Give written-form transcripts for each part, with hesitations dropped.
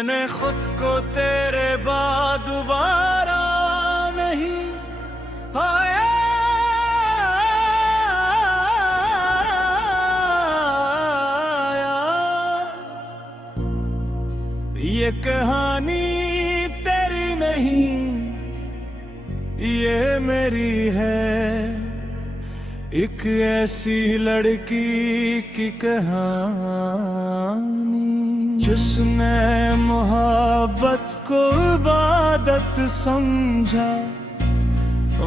मैंने खुद को तेरे बाद दोबारा नहीं पाया। ये कहानी तेरी नहीं, ये मेरी है, एक ऐसी लड़की की कहानी जिसने मोहब्बत को इबादत समझा,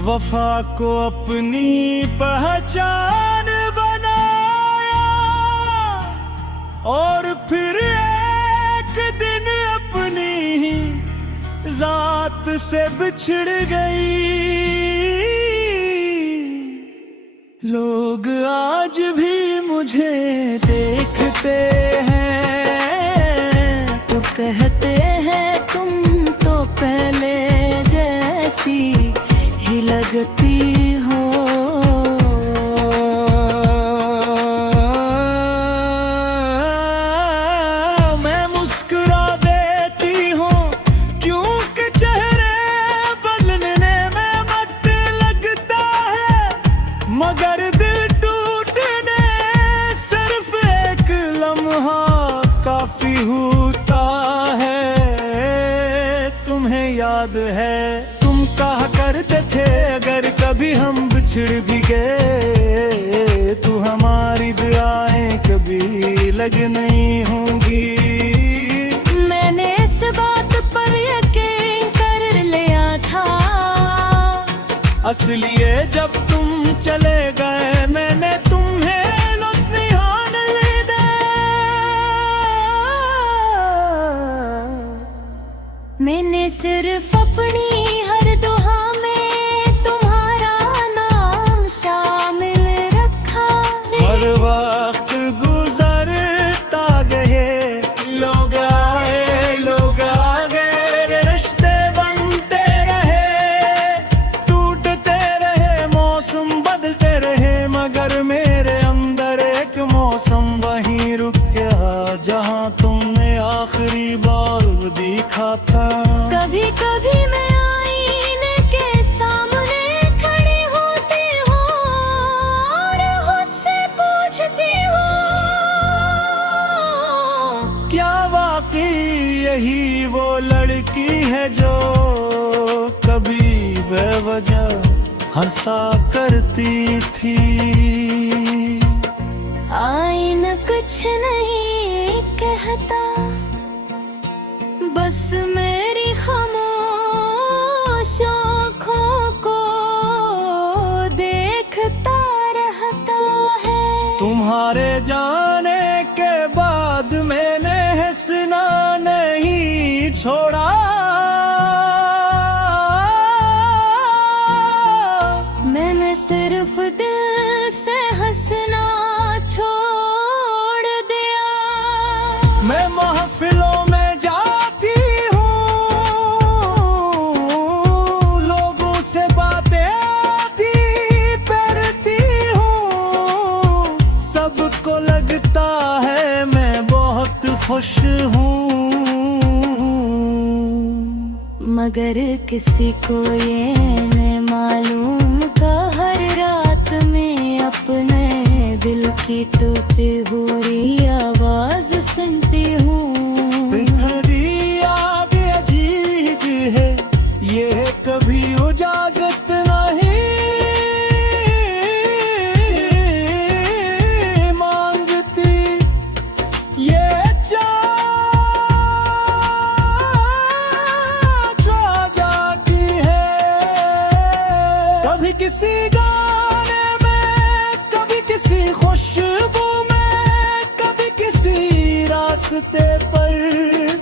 वफा को अपनी पहचान बनाया और फिर एक दिन अपनी ही जात से बिछड़ गई। लोग आज भी मुझे देखते हैं तो कहते हैं तुम तो पहले जैसी ही लगती हो। मैं मुस्कुरा देती हूँ क्योंकि चेहरे बदलने में वक्त लगता है, मगर दिल टूटने सिर्फ एक लम्हा काफी होता है। तुम्हें याद है तुम कहा करते थे अगर कभी हम बिछड़ भी गए तो हमारी दुआएं कभी लग नहीं होंगी। मैंने इस बात पर यकीन कर लिया था, असलिए जब तुम चले गए मैंने तुम्हें लुत्फियान ले दे। मैंने सिर्फ अपनी हर दुआ में तुम्हारा नाम शामिल रखा है। हर वक्त गुजरता गए, लोग आए लोग आ गए, रिश्ते बनते रहे, टूटते रहे, मौसम बदलते रहे, मगर मेरे अंदर एक मौसम वहीं रुक गया जहां तुमने आखिरी बार देखा था। कभी कभी मैं आईने के सामने खड़ी होती हूँ और खुद से पूछती हूँ, क्या वाकई यही वो लड़की है जो कभी बेवजह हंसा करती थी। आईना कुछ नहीं कहता, बस मेरी खामोश आँखों को देखता रहता है। तुम्हारे जाने के बाद मैंने हंसना नहीं छोड़ा, मैंने सिर्फ दिल से हंसना छोड़ दिया। मैं महफिलों में जाती हूँ, लोगों से बातें आती करती हूँ, सबको लगता है मैं बहुत खुश हूँ, मगर किसी को ये नहीं मालूम का हर रात में अपने दिल की टूटी हुई आवाज सुनती हूँ। तुम्हारी याद अजीब है, ये कभी इजाजत नहीं मांगती, ये जाती है। कभी किसी गाने में, कभी किसी खुशबू में, कभी किसी रास्ते पर,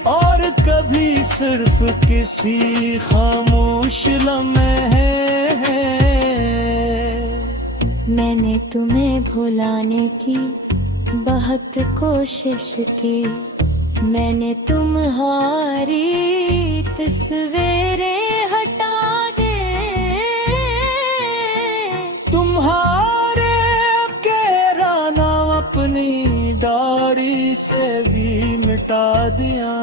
और कभी सिर्फ किसी खामोश लम्हे। मैंने तुम्हें भुलाने की बहुत कोशिश की, मैंने तुम्हारी तस्वीरें हटा दे, तुम्हारे तेरा नाम अपनी डायरी से भी मिटा दिया।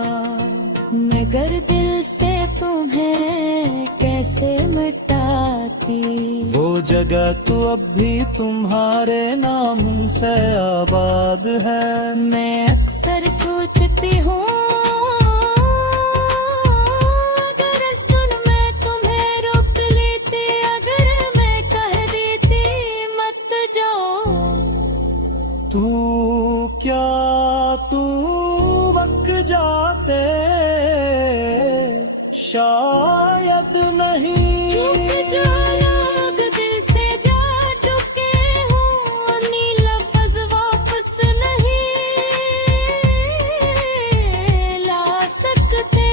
मगर दिल से तुम्हें कैसे मिटाती। वो जगह तो अब भी तुम्हारे नाम से आबाद है। मैं अक्सर सोचती हूँ अगर इस दिन मैं तुम्हें रोक लेती, अगर मैं कह देती मत जाओ। तू क्या तू बक जाते शायद नहीं। चुप जो लोग दिल से जा चुके हों, अपनी लफ्ज़ वापस नहीं ला सकते।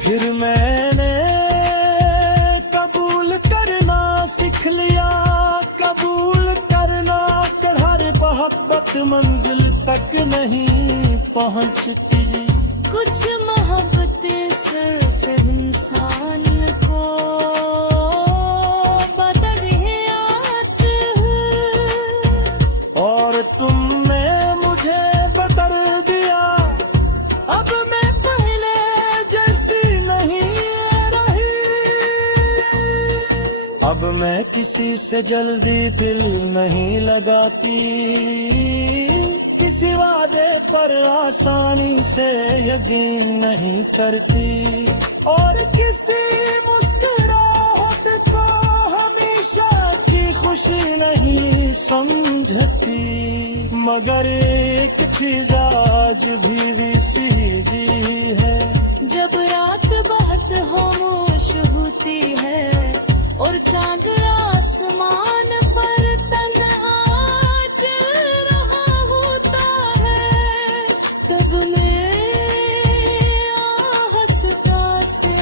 फिर मैंने कबूल करना सीख लिया, कबूल करना कर हर मोहब्बत मंजिल तक नहीं पहुंचती। कुछ मोहब्बतें सिर्फ इंसान को बदरियात है। और तुमने मुझे बदल दिया, अब मैं पहले जैसी नहीं रही। अब मैं किसी से जल्दी दिल नहीं लगाती, किसी वादे पर आसानी से यकीन नहीं करती, और किसी मुस्कुराहट को हमेशा की खुशी नहीं समझती। मगर एक चीज आज भी सीधी है, जब रात बहुत खामोश होती है और चांद आसमान पर तन्हा चल रहा होता है, तब मैं आहिस्ता से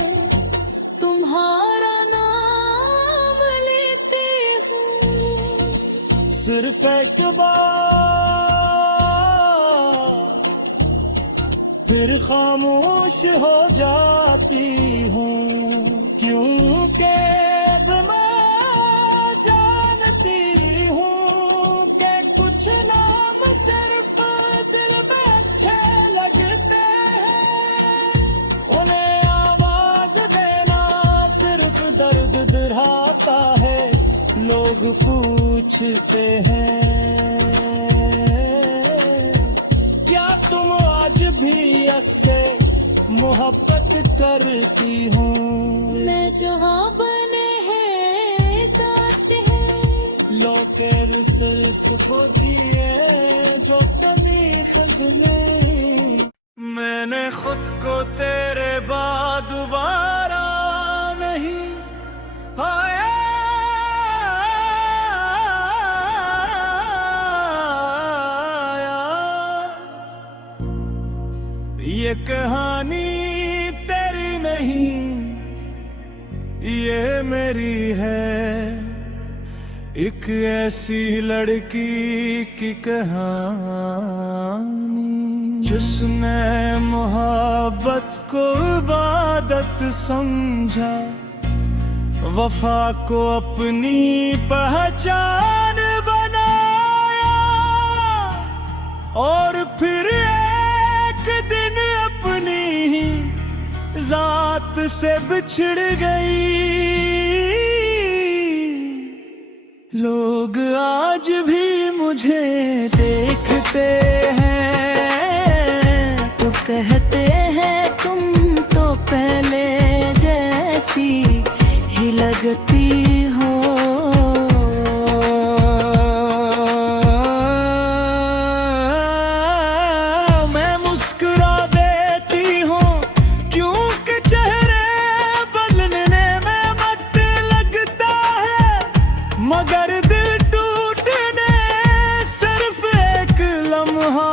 तुम्हारा नाम लेती हूँ। सिर्फ एक बार फिर खामोश हो जाती हूँ, क्योंकि अब मैं जानती हूँ कि कुछ नाम सिर्फ दिल में अच्छे लगते हैं। उन्हें आवाज देना सिर्फ दर्द दिलाता है। लोग पूछते हैं क्या तुम आज भी उससे मोहब्बत करती हो। मैं जहाँ बने हैं गाते हैं, लोग रिस होती है जो कभी खुद में। मैंने खुद को तेरे बाद दोबारा नहीं पाया। ये कहानी तेरी नहीं, ये मेरी है, एक ऐसी लड़की की कहानी जिसने मोहब्बत को इबादत समझा, वफा को अपनी पहचान बनाया, और फिर एक दिन अपनी ही जात से बिछड़ गई। लोग आज भी मुझे देखते हैं तो कहते हैं तुम तो पहले जैसी ही लगती हो। मैं मुस्कुरा देती हूँ क्योंकि चेहरे बदलने में वक्त लगता है, मगर दिल टूटने सिर्फ एक लम्हा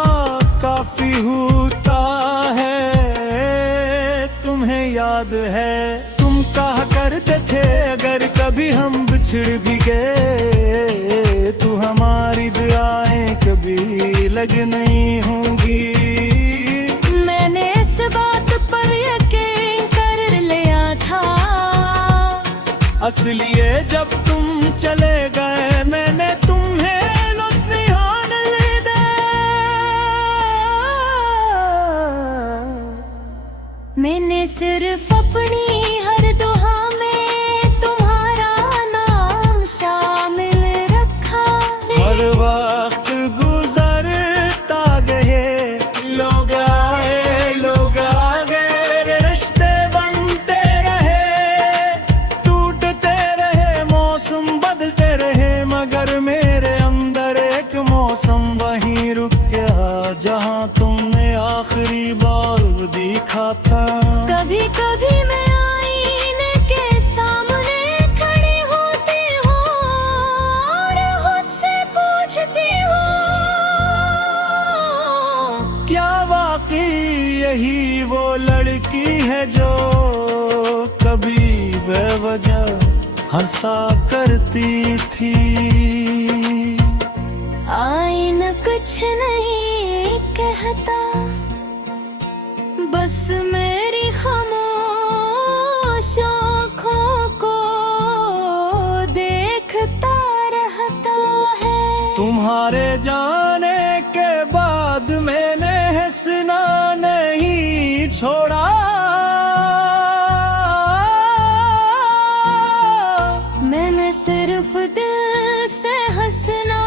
काफी होता है। तुम्हें याद है तुम कहा करते थे अगर कभी हम बिछड़ भी गए तो हमारी दुआएं कभी लग नहीं होंगी। मैंने इस बात पर यकीन कर लिया था, असलिए जब तुम चले गए मैंने तुम्हें लुत्फियान ले दिया। मैंने सिर्फ अपनी हर दुआ में तुम्हारा नाम शामिल रखा है। हर वक्त गुजरता गए, लोग आए लोग आ गए, रिश्ते बनते रहे, टूटते रहे, मौसम बदलते रहे, मगर मेरे अंदर एक मौसम वहीं रुक गया जहां तुमने आखिरी बार देखा था। कभी कभी मैं आईने के सामने खड़ी होती हूँ और खुद से पूछती हूँ, क्या वाकई यही वो लड़की है जो कभी बेवजह हंसा करती थी। आईना कुछ नहीं कहता, बस मेरी खामोश आँखों को देखता रहता है। तुम्हारे जाने के बाद मैंने हंसना नहीं छोड़ा, मैंने सिर्फ दिल से हंसना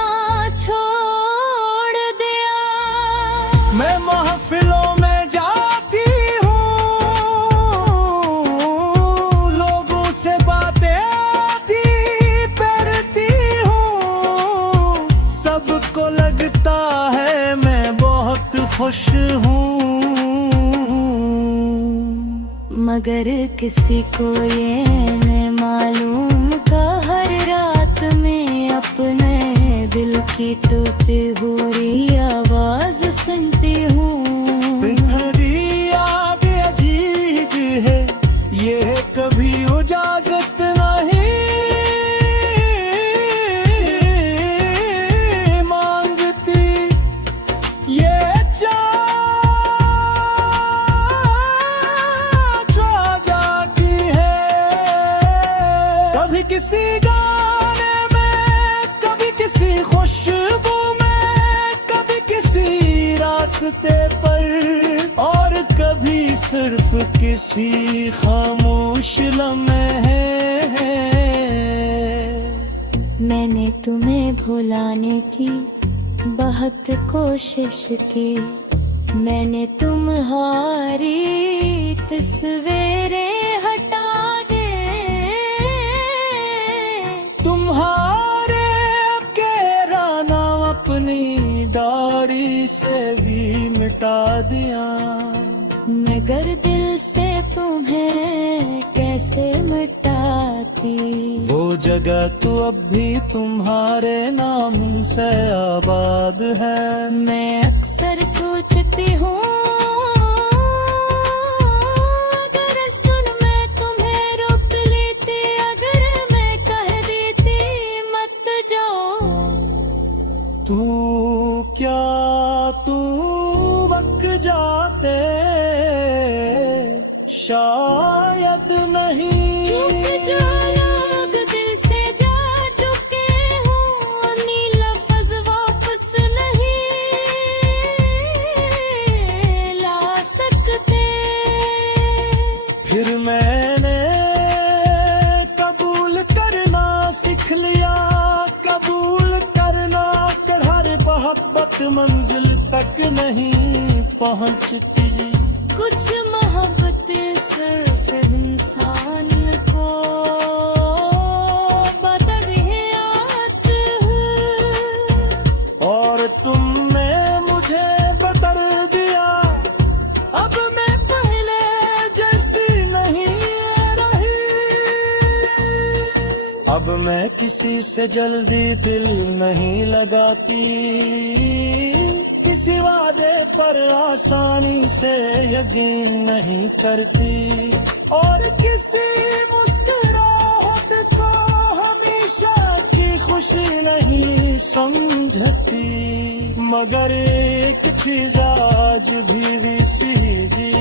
छोड़ दिया। मैं महफिलों में जाती हूँ, लोगों से बातें आती करती हूँ, सबको लगता है मैं बहुत खुश हूँ, मगर किसी को ये नहीं मालूम का हर रात में अपने दिल की टूटी हुई आवाज सुनती हूँ। तुम्हारी याद अजीब है, ये कभी इजाजत नहीं मांगती, ये जाती है। कभी किसी गाने में, कभी किसी खुशबू में, कभी किसी रास्ते पर, और कभी सिर्फ किसी खामोश लम्हे। मैंने तुम्हें भुलाने की बहुत कोशिश की, मैंने तुम्हारी तस्वीरें हटा दे, तुम्हारे केरा नाम अपनी डायरी से भी मिटा दिया, मगर दिल से तुम्हें कैसे मिटाती। वो जगह तो अब भी तुम्हारे नाम से आबाद है। मैं अक्सर सोचती हूँ, अगर इस दिन मैं तुम्हें रोक लेती, अगर मैं कह देती मत जाओ, तू क्या तू बक जाते, शायद नहीं। चुप जो लोग दिल से जा चुके हों, नील लफ्ज़ वापस नहीं ला सकते। फिर मैंने कबूल करना सीख लिया, कबूल करना कर हर मोहब्बत मंजिल तक नहीं पहुंचती। कुछ मोहब्बतें सिर्फ इंसान को बदरियात है, और तुमने मुझे बदल दिया, अब मैं पहले जैसी नहीं रही। अब मैं किसी से जल्दी दिल नहीं लगाती, किसी वादे पर आसानी से यकीन नहीं करती, और किसी मुस्कुराहट को हमेशा की खुशी नहीं समझती। मगर एक चीज आज भी सीधी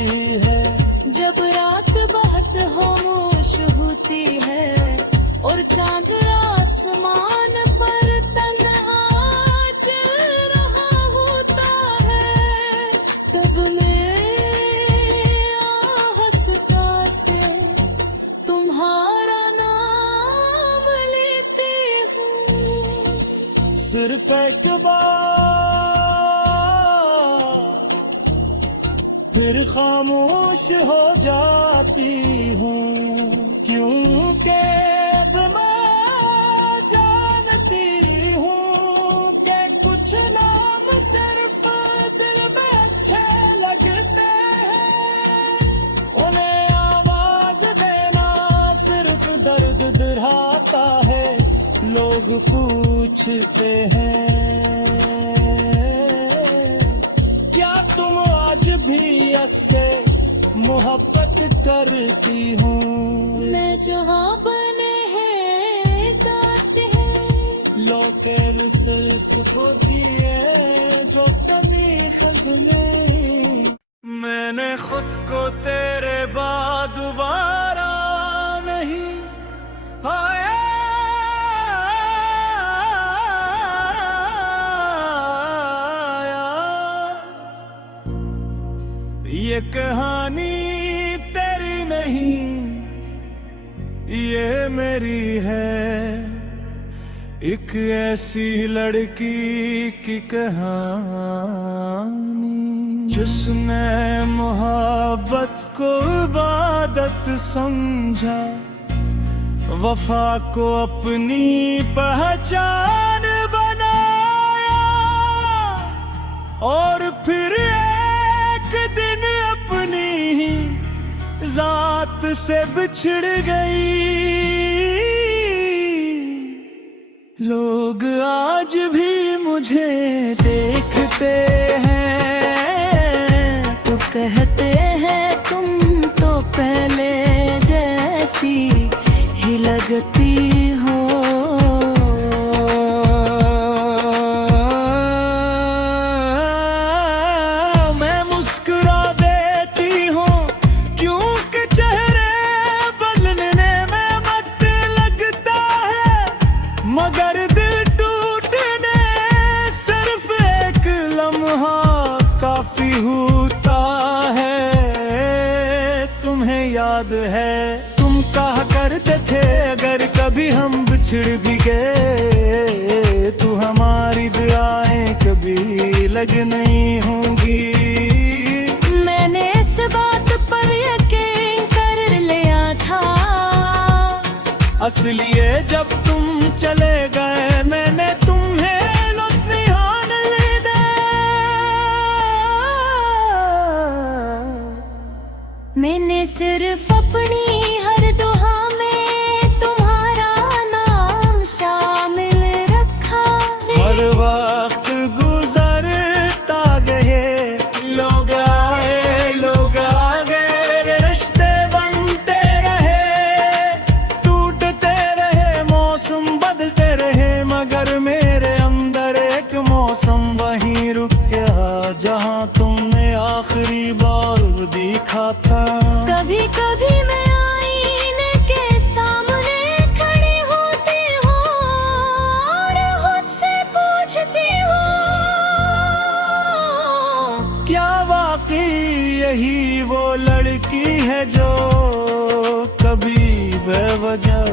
है, जब रात बहुत खामोश होती है और चांद आसमान पर तन्हा चल रहा होता है, तब मैं आह सिर्फ एक बार फिर खामोश हो जाती हूँ, क्योंकि अब मैं जानती हूँ कि कुछ नाम सिर्फ दिल में अच्छे लगते हैं, उन्हें आवाज देना सिर्फ दर्द दिलाता है। लोग पूछते हैं क्या तुम आज भी इससे मोहब्बत करती हूँ। मैं जहाँ बने हैं गाते हैं, लोग होती है जो कभी खुद नहीं। मैंने खुद को तेरे बाद दोबारा नहीं पाया, ये कहानी तेरी नहीं, ये मेरी है, एक ऐसी लड़की की कहानी जिसने मोहब्बत को इबादत समझा, वफा को अपनी पहचान बनाया, और फिर एक दिन अपनी ही जात से बिछड़ गई। लोग आज भी मुझे देखते हैं तो कहते हैं तुम तो पहले जैसी ही लगती हो। मैं मुस्कुरा देती हूँ क्योंकि चेहरे बदलने में वक्त लगता है, मगर दिल टूटने सिर्फ एक लम्हा काफी होता है। तुम्हें याद है तुम कहा करते थे अगर कभी हम बिछड़ भी गए तो हमारी दुआएं कभी लग नहीं होंगी। मैंने इस बात पर यकीन कर लिया था, असलिए जब तुम चले गए मैंने तुम्हें लुत्फियान ले दे। मैंने सिर्फ अपनी हर दुआ में तुम्हारा नाम शामिल रखा। हर वक्त गुजरता गए, लोग आए लोग आ गए, रिश्ते बनते रहे, टूटते रहे, मौसम बदलते रहे, मगर मेरे अंदर एक मौसम वहीं रुक गया जहाँ तुमने आखिरी बार देखा था। कभी कभी मैं आईने के सामने खड़ी होती हूँ और खुद से पूछती हूँ क्या वाकई यही वो लड़की है जो कभी बेवजह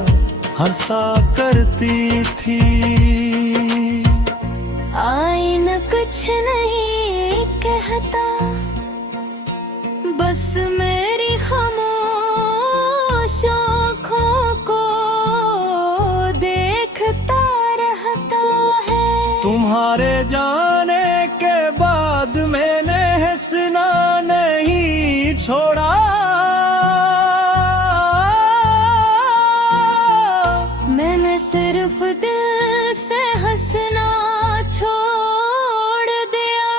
हंसा करती थी। आईना कुछ नहीं कहता, बस मेरी खामोश आँखों को देखता रहता है। तुम्हारे जाने के बाद मैंने हंसना नहीं छोड़ा, मैंने सिर्फ दिल से हंसना छोड़ दिया।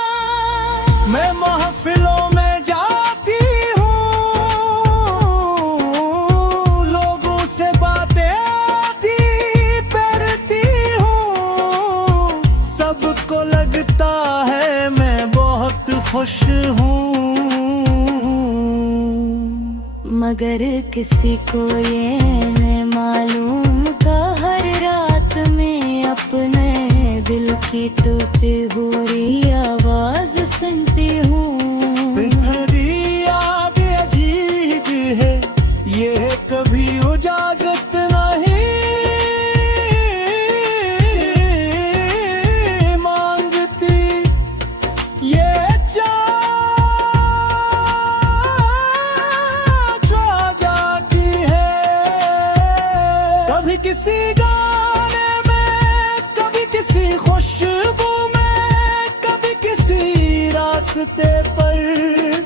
मैं महफिलों में जाती हूँ, लोगों से बातें आती करती हूँ, सबको लगता है मैं बहुत खुश हूँ, मगर किसी को ये नहीं मालूम का हर रात में अपने दिल की टूटी हुई आवाज सुनती हूँ। तुम्हारी याद अजीब है, ये कभी इजाजत नहीं, किसी गाने में, कभी किसी खुशबू में, कभी किसी रास्ते पर,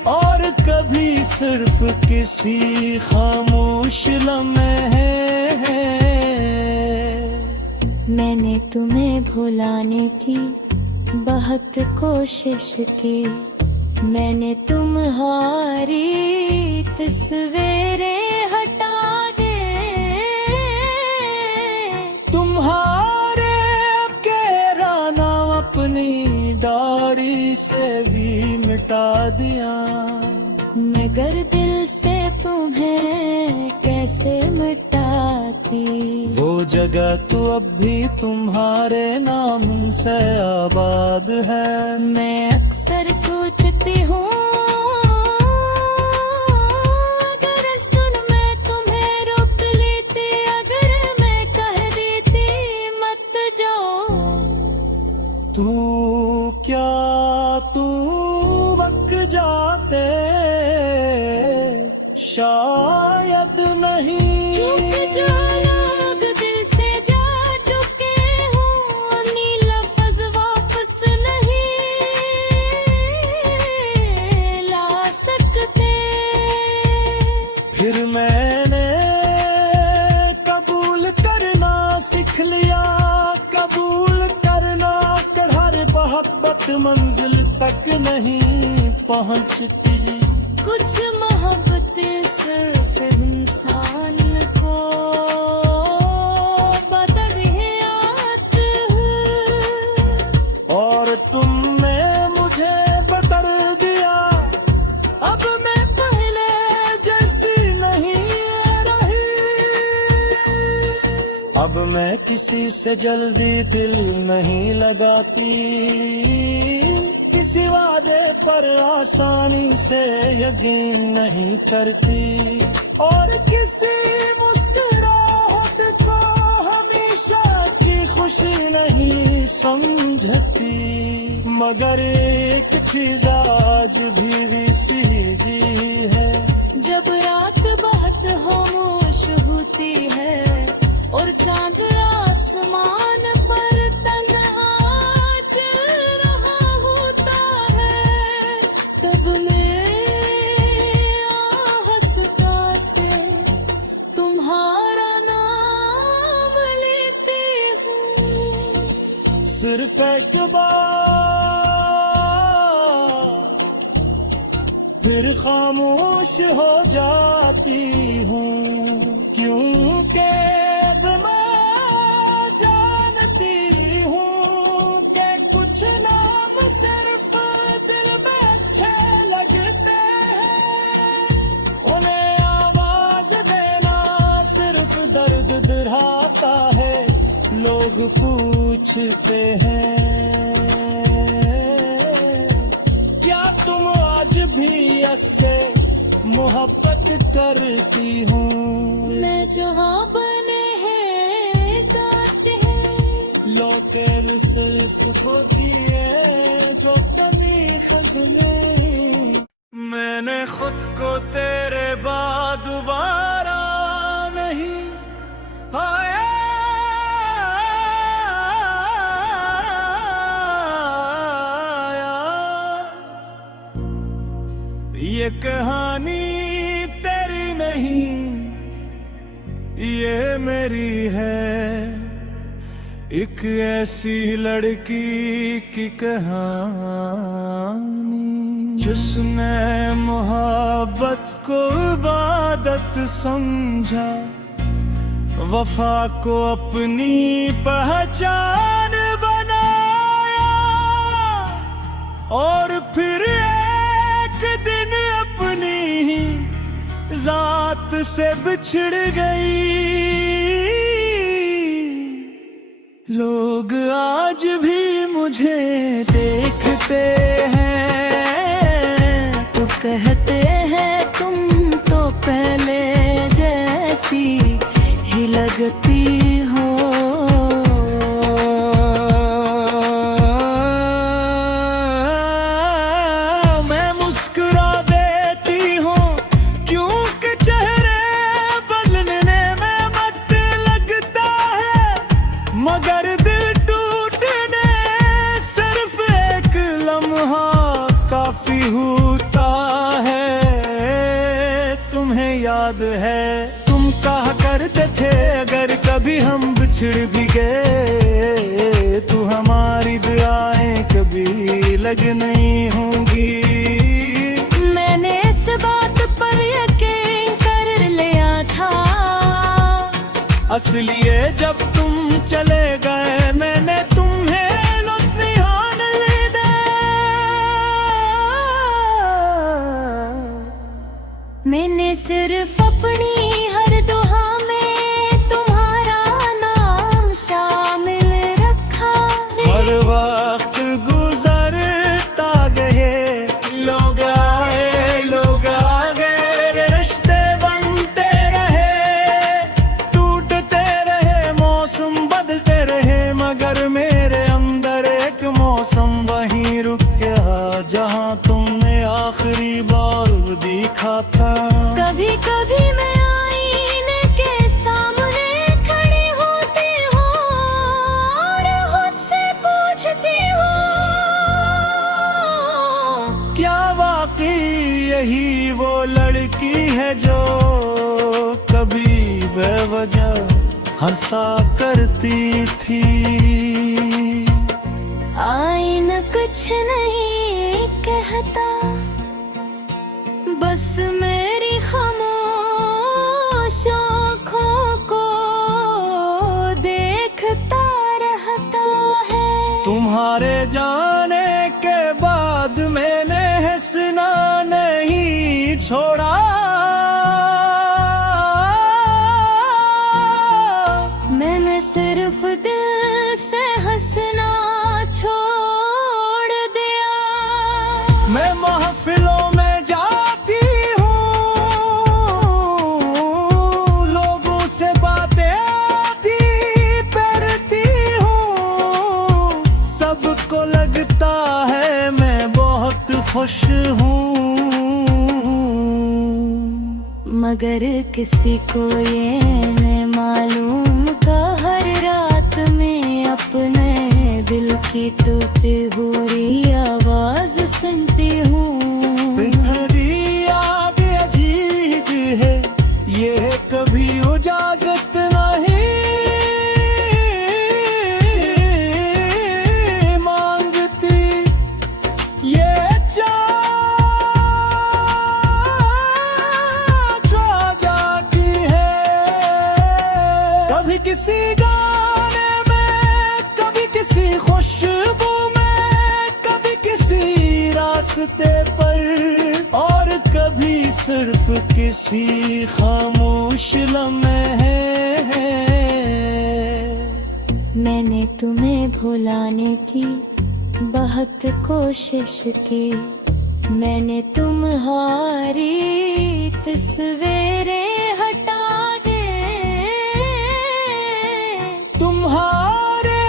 और कभी सिर्फ किसी खामोश लम्हे। मैंने तुम्हें भुलाने की बहुत कोशिश की, मैंने तुम्हारी तस्वीरें हटा दे, तुम्हारे केरा नाम अपनी डायरी से भी मिटा दिया। मगर दिल से तुम्हें कैसे मिटाती, वो जगह तो अब भी तुम्हारे नाम से आबाद है। मैं अक्सर सोचती हूँ अगर इस दिन मैं तुम्हें रोक लेती, अगर मैं कह देती मत जाओ। तू क्या तू बक जाते, शायद नहीं। चुप जो लोग दिल से जा चुके हों, नी लफ्ज़ वापस नहीं ला सकते। फिर मैंने कबूल करना सीख लिया, कबूल करना कर हर मोहब्बत मंजिल तक नहीं पहुंचती। कुछ मोहब्बतें सिर्फ इंसान को बदरियात है, और तुमने मुझे बदल दिया। अब मैं पहले जैसी नहीं रही, अब मैं किसी से जल्दी दिल नहीं लगाती, किसी वादे पर आसानी से यकीन नहीं करती, और किसी मुस्कुराहट को हमेशा की खुशी नहीं समझती। मगर एक चीज आज भी सीधी है, जब रात बहुत खामोश होती है और चांद आसमान पर तन्हा चल रहा होता है, तब मैं आहस्ता से तुम्हारा नाम लेती हूँ। सिर्फ एक बार फिर खामोश हो जाती हूँ, क्योंकि अब मैं जानती हूँ कि कुछ नाम सिर्फ दिल में अच्छे लगते हैं, उन्हें आवाज देना सिर्फ दर्द दिलाता है। लोग पूछते हैं क्या तुम आज भी ऐसे मोहब्बत करती हूँ। मैं जहाँ बने हैं गाते हैं, लोग रिसर्स होती है जो कभी खब नहीं। मैंने खुद को तेरे बाद दोबारा नहीं पाया, ये कहानी तेरी नहीं ये मेरी है, एक ऐसी लड़की की कहानी जिसने मोहब्बत को इबादत समझा, वफा को अपनी पहचान बनाया, और फिर एक दिन अपनी ही जात से बिछड़ गई। लोग आज भी मुझे देखते हैं तो कहते हैं तुम तो पहले जैसी ही लगती हो। मैं मुस्कुरा देती हूँ क्योंकि चेहरे बदलने में वक्त लगता याद है तुम कहा करते थे अगर कभी हम बिछड़ भी गए तू हमारी दुआएं कभी लग नहीं होंगी। मैंने इस बात पर यकीन कर लिया था, असलिए जब तुम चले गए मैंने तुम्हें लुत्फ़ ध्यान ले दे। मैंने सिर्फ अपनी हर दुआ में तुम्हारा नाम शामिल रखा। हर वक्त गुजरता गए लोग आए लोग आ गए, रिश्ते बनते रहे टूटते रहे, मौसम बदलते रहे, मगर मेरे अंदर एक मौसम वहीं रुक गया जहां तुमने आखिरी बार देखा था। कभी कभी मैं आईने के सामने खड़ी होती हूँ और खुद से पूछती हूँ, क्या वाकई यही वो लड़की है जो कभी बेवजह हंसा करती थी। आईना कुछ नहीं कहता, बस मेरी खामोश आँखों को देखता रहता है। तुम्हारे जाने के बाद मैंने हंसना नहीं छोड़ा, मैंने सिर्फ दिल से हंसना छोड़ दिया। मैं महफिलों में जाती हूँ, लोगों से बातें आती करती हूँ, सबको लगता है मैं बहुत खुश हूँ, मगर किसी को ये नहीं मालूम का हर रात में अपने दिल की टूटी हुई आवाज सुनती हूँ। तुम्हारी याद अजीब है ये कभी इजाजत नहीं मांगती, ये जाती है। कभी किसी गाने में, कभी किसी खुशबू में, कभी किसी रास्ते पर, और कभी सिर्फ किसी खामोश लम्हे। मैंने तुम्हें भुलाने की बहुत कोशिश की, मैंने तुम्हारी तस्वीरें हटाने, तुम्हारे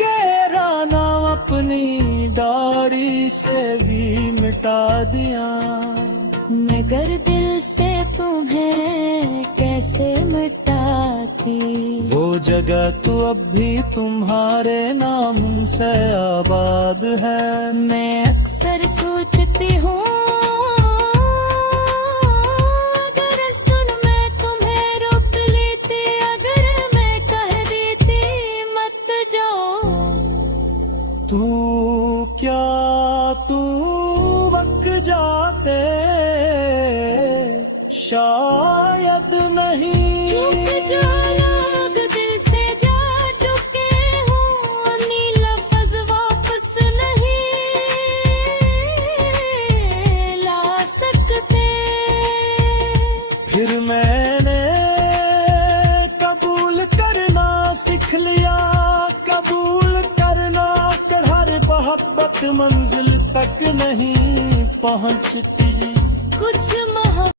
केरा नाम अपनी डायरी से भी मिटा दिया, मगर दिल से तुम्हें कैसे मिटाती। वो जगह तो अब भी तुम्हारे नाम से आबाद है। मैं अक्सर सोचती हूँ अगर इस दिन मैं तुम्हें रोक लेती, अगर मैं कह देती मत जाओ, तू क्या तू बक जाते शायद नहीं। चुप जो लोग दिल से जा चुके हूँ, अपनी लफ्ज वापस नहीं ला सकते। फिर मैंने कबूल करना सीख लिया, कबूल करना कर हर मोहब्बत मंजिल तक नहीं पहुंचती।